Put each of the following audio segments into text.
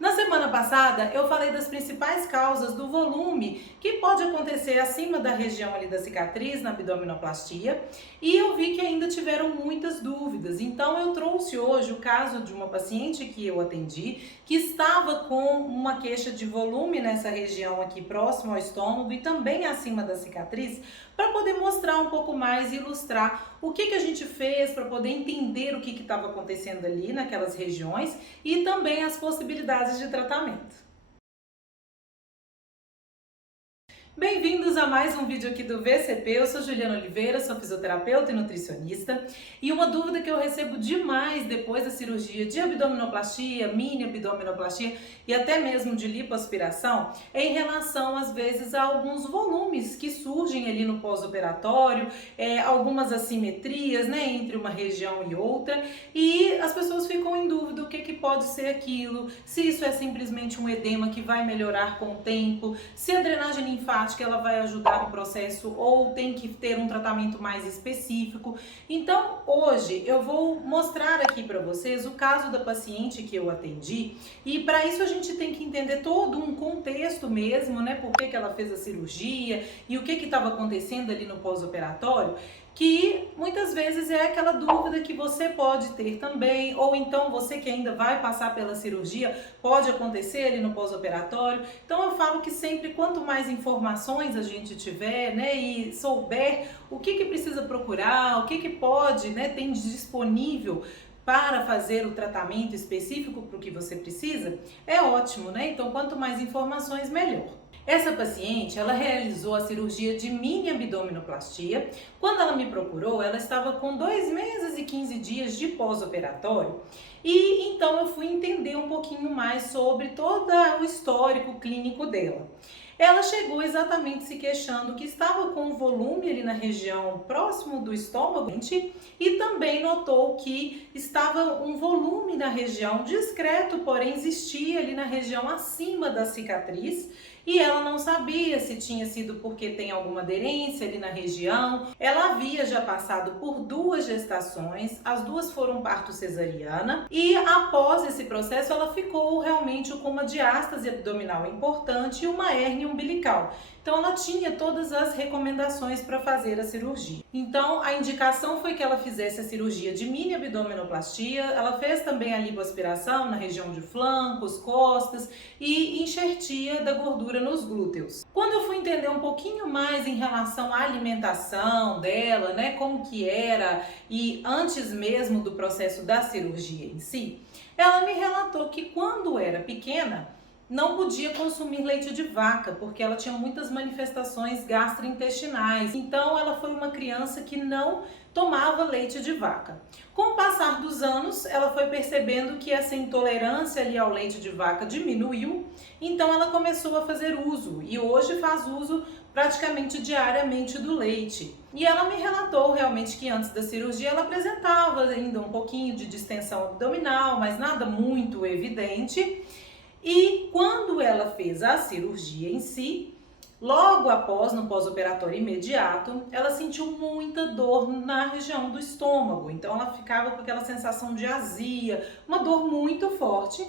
Na semana passada, eu falei das principais causas do volume que pode acontecer acima da região ali da cicatriz na abdominoplastia e eu vi que ainda tiveram muitas dúvidas. Então, eu trouxe hoje o caso de uma paciente que eu atendi que estava com uma queixa de volume nessa região aqui próximo ao estômago e também acima da cicatriz, para poder mostrar um pouco mais e ilustrar o que a gente fez para poder entender o que estava acontecendo ali naquelas regiões e também as possibilidades de tratamento. Bem-vindos a mais um vídeo aqui do VCP, eu sou Juliana Oliveira, sou fisioterapeuta e nutricionista e uma dúvida que eu recebo demais depois da cirurgia de abdominoplastia, mini abdominoplastia e até mesmo de lipoaspiração é em relação às vezes a alguns volumes que surgem ali no pós-operatório, algumas assimetrias, né, entre uma região e outra e as pessoas ficam em dúvida o que pode ser aquilo, se isso é simplesmente um edema que vai melhorar com o tempo, se a drenagem linfática que ela vai ajudar no processo ou tem que ter um tratamento mais específico. Então, hoje eu vou mostrar aqui para vocês o caso da paciente que eu atendi e para isso a gente tem que entender todo um contexto mesmo, né? Por que ela fez a cirurgia e o que estava acontecendo ali no pós-operatório, que muitas vezes é aquela dúvida que você pode ter também, ou então você que ainda vai passar pela cirurgia, pode acontecer ali no pós-operatório. Então eu falo que sempre quanto mais informações a gente tiver, né, e souber o que precisa procurar, o que pode, né, tem disponível para fazer o tratamento específico para o que você precisa, é ótimo, né? Então quanto mais informações, melhor. Essa paciente, ela realizou a cirurgia de mini abdominoplastia. Quando ela me procurou, ela estava com 2 meses e 15 dias de pós-operatório. E então eu fui entender um pouquinho mais sobre todo o histórico clínico dela. Ela chegou exatamente se queixando que estava com um volume ali na região próximo do estômago e também notou que estava um volume na região discreto, porém existia ali na região acima da cicatriz e ela não sabia se tinha sido porque tem alguma aderência ali na região. Ela havia já passado por 2 gestações, as 2 foram parto cesariana e após esse processo ela ficou realmente com uma diástase abdominal importante e uma hérnia umbilical. Então ela tinha todas as recomendações para fazer a cirurgia. Então a indicação foi que ela fizesse a cirurgia de mini abdominoplastia, ela fez também a lipoaspiração na região de flancos, costas e enxertia da gordura nos glúteos. Quando eu fui entender um pouquinho mais em relação à alimentação dela, né, como que era e antes mesmo do processo da cirurgia em si, ela me relatou que quando era pequena não podia consumir leite de vaca, porque ela tinha muitas manifestações gastrointestinais. Então ela foi uma criança que não tomava leite de vaca. Com o passar dos anos, ela foi percebendo que essa intolerância ali ao leite de vaca diminuiu, então ela começou a fazer uso e hoje faz uso praticamente diariamente do leite. E ela me relatou realmente que antes da cirurgia ela apresentava ainda um pouquinho de distensão abdominal, mas nada muito evidente. E quando ela fez a cirurgia em si, logo após, no pós-operatório imediato, ela sentiu muita dor na região do estômago. Então ela ficava com aquela sensação de azia, uma dor muito forte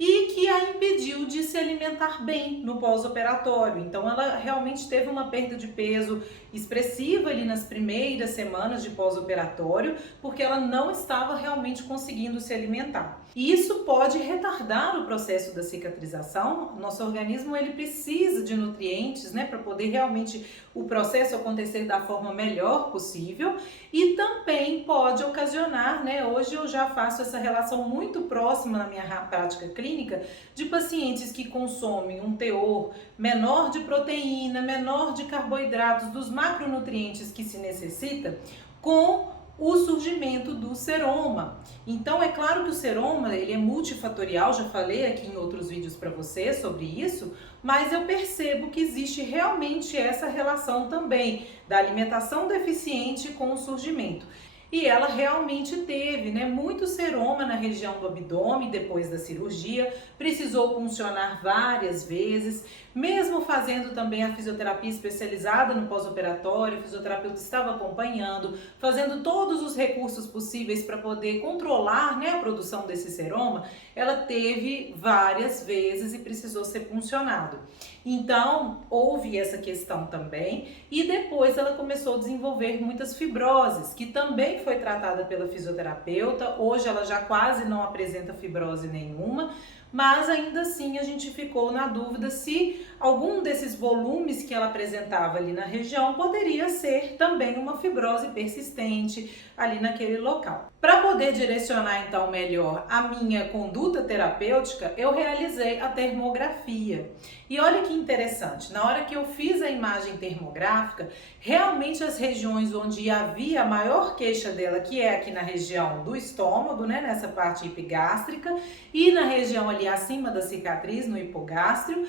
e que a impediu de se alimentar bem no pós-operatório. Então ela realmente teve uma perda de peso expressiva ali nas primeiras semanas de pós-operatório, porque ela não estava realmente conseguindo se alimentar. E isso pode retardar o processo da cicatrização. Nosso organismo ele precisa de nutrientes, né, para poder realmente o processo acontecer da forma melhor possível e também pode ocasionar, né, hoje eu já faço essa relação muito próxima na minha prática clínica de pacientes que consomem um teor menor de proteína, menor de carboidratos, dos macronutrientes que se necessita, com o surgimento do seroma. Então é claro que o seroma ele é multifatorial, já falei aqui em outros vídeos para você sobre isso, mas eu percebo que existe realmente essa relação também da alimentação deficiente com o surgimento. e ela realmente teve, né, muito seroma na região do abdômen depois da cirurgia, precisou puncionar várias vezes, mesmo fazendo também a fisioterapia especializada no pós-operatório, o fisioterapeuta estava acompanhando, fazendo todos os recursos possíveis para poder controlar, né, a produção desse seroma, ela teve várias vezes e precisou ser puncionado. Então, houve essa questão também e depois ela começou a desenvolver muitas fibroses, que também foi tratada pela fisioterapeuta. Hoje ela já quase não apresenta fibrose nenhuma, mas ainda assim a gente ficou na dúvida se algum desses volumes que ela apresentava ali na região poderia ser também uma fibrose persistente ali naquele local. Para poder direcionar então melhor a minha conduta terapêutica, eu realizei a termografia. E olha que interessante, na hora que eu fiz a imagem termográfica, realmente as regiões onde havia a maior queixa dela, que é aqui na região do estômago, né, nessa parte epigástrica, e na região ali acima da cicatriz, no hipogástrio,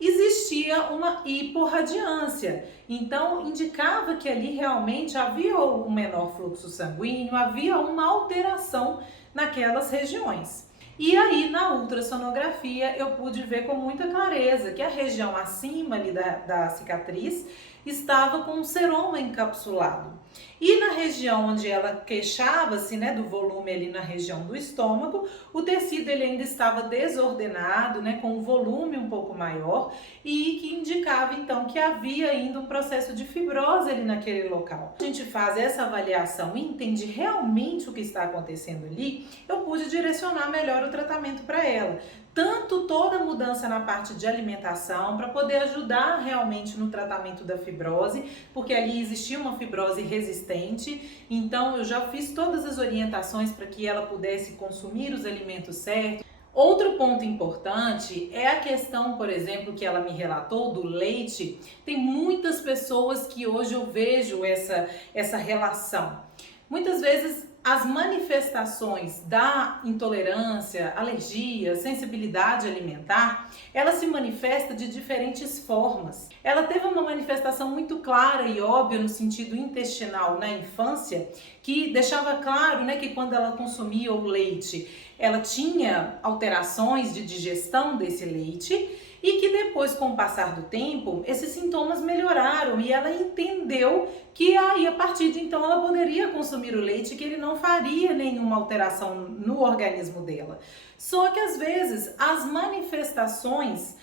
existia uma hiporradiância. Então, indicava que ali realmente havia um menor fluxo sanguíneo, havia uma alteração naquelas regiões. E aí, na ultrassonografia, eu pude ver com muita clareza que a região acima ali da cicatriz estava com um seroma encapsulado. E na região onde ela queixava-se, né, do volume ali na região do estômago, o tecido ele ainda estava desordenado, né, com um volume um pouco maior e que indicava então que havia ainda um processo de fibrose ali naquele local. A gente faz essa avaliação e entende realmente o que está acontecendo ali, eu pude direcionar melhor o tratamento para ela. Tanto toda mudança na parte de alimentação para poder ajudar realmente no tratamento da fibrose, porque ali existia uma fibrose resistente, então eu já fiz todas as orientações para que ela pudesse consumir os alimentos certos. Outro ponto importante é a questão, por exemplo, que ela me relatou do leite. Tem muitas pessoas que hoje eu vejo essa relação. Muitas vezes as manifestações da intolerância, alergia, sensibilidade alimentar, ela se manifesta de diferentes formas. Ela teve uma manifestação muito clara e óbvia no sentido intestinal na infância, que deixava claro, né, que quando ela consumia o leite, ela tinha alterações de digestão desse leite e que depois, com o passar do tempo, esses sintomas melhoraram e ela entendeu que aí, a partir de então, ela poderia consumir o leite, que ele não faria nenhuma alteração no organismo dela. Só que às vezes as manifestações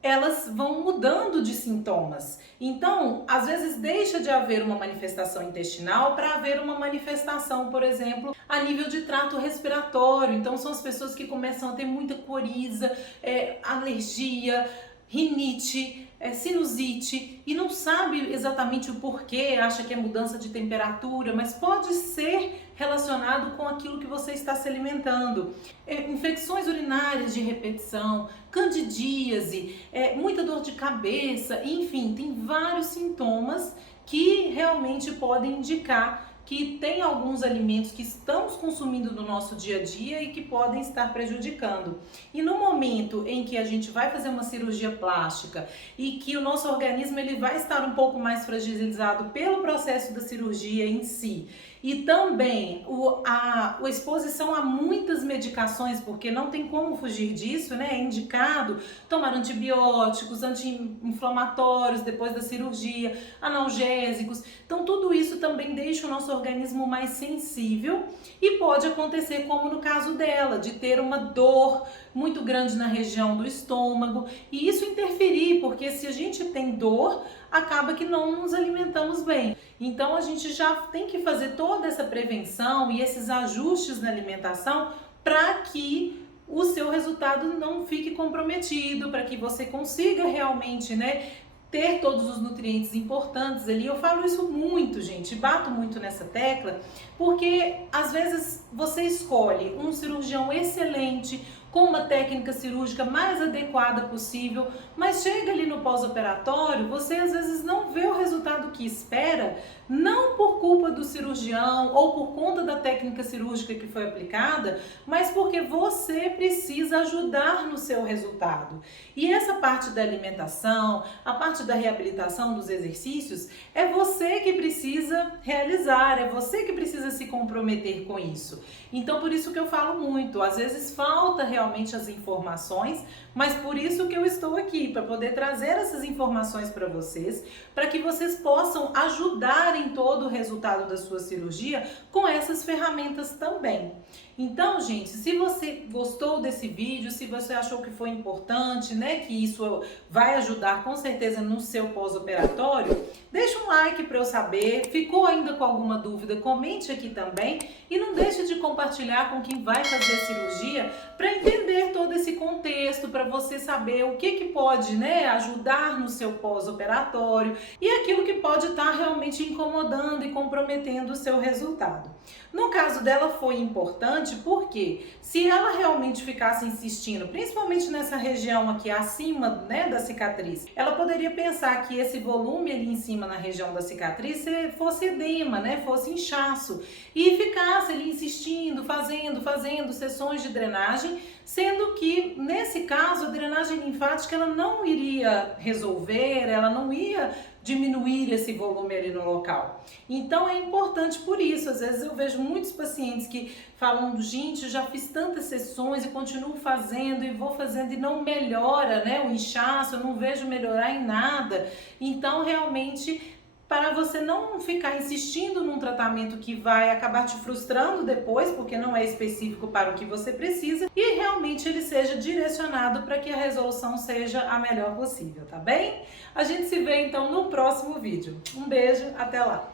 elas vão mudando de sintomas. Então, às vezes deixa de haver uma manifestação intestinal para haver uma manifestação, por exemplo, a nível de trato respiratório. Então, são as pessoas que começam a ter muita coriza, alergia, rinite, sinusite e não sabe exatamente o porquê, acha que é mudança de temperatura, mas pode ser relacionado com aquilo que você está se alimentando. Infecções urinárias de repetição, candidíase, muita dor de cabeça, enfim, tem vários sintomas que realmente podem indicar que tem alguns alimentos que estamos consumindo no nosso dia a dia e que podem estar prejudicando. E no momento em que a gente vai fazer uma cirurgia plástica e que o nosso organismo ele vai estar um pouco mais fragilizado pelo processo da cirurgia em si, e também a exposição a muitas medicações, porque não tem como fugir disso, né? É indicado tomar antibióticos, anti-inflamatórios depois da cirurgia, analgésicos. Então tudo isso também deixa o nosso organismo mais sensível e pode acontecer como no caso dela, de ter uma dor muito grande na região do estômago e isso interferir, porque se a gente tem dor, acaba que não nos alimentamos bem. Então a gente já tem que fazer toda essa prevenção e esses ajustes na alimentação para que o seu resultado não fique comprometido, para que você consiga realmente, né, ter todos os nutrientes importantes ali. Eu falo isso muito, gente, bato muito nessa tecla, porque às vezes você escolhe um cirurgião excelente, com uma técnica cirúrgica mais adequada possível, mas chega ali no pós-operatório, você às vezes não vê o resultado que espera não por culpa do cirurgião ou por conta da técnica cirúrgica que foi aplicada, mas porque você precisa ajudar no seu resultado. E essa parte da alimentação, a parte da reabilitação dos exercícios, é você que precisa realizar, é você que precisa se comprometer com isso. Então, por isso que eu falo muito, às vezes falta realmente as informações, mas por isso que eu estou aqui, para poder trazer essas informações para vocês, para que vocês possam ajudar em todo o resultado da sua cirurgia com essas ferramentas também. Então, gente, se você gostou desse vídeo, se você achou que foi importante, né, que isso vai ajudar com certeza no seu pós-operatório, deixa um like para eu saber. Ficou ainda com alguma dúvida? Comente aqui também e não deixe de compartilhar com quem vai fazer a cirurgia para entender todo esse contexto, para você saber o que pode, né, ajudar no seu pós-operatório e aquilo que pode estar realmente incomodando e comprometendo o seu resultado. No caso dela foi importante porque se ela realmente ficasse insistindo, principalmente nessa região aqui acima, né, da cicatriz, ela poderia pensar que esse volume ali em cima na região da cicatriz fosse edema, né, fosse inchaço e ficasse ali insistindo, fazendo sessões de drenagem, sendo que nesse caso a drenagem linfática ela não iria resolver, ela não ia diminuir esse volume ali no local. Então é importante por isso. Às vezes eu vejo muitos pacientes que falam, gente, eu já fiz tantas sessões e continuo fazendo e vou fazendo e não melhora, né, o inchaço, eu não vejo melhorar em nada. Então realmente, para você não ficar insistindo num tratamento que vai acabar te frustrando depois, porque não é específico para o que você precisa, e realmente ele seja direcionado para que a resolução seja a melhor possível, tá bem? A gente se vê então no próximo vídeo. Um beijo, até lá!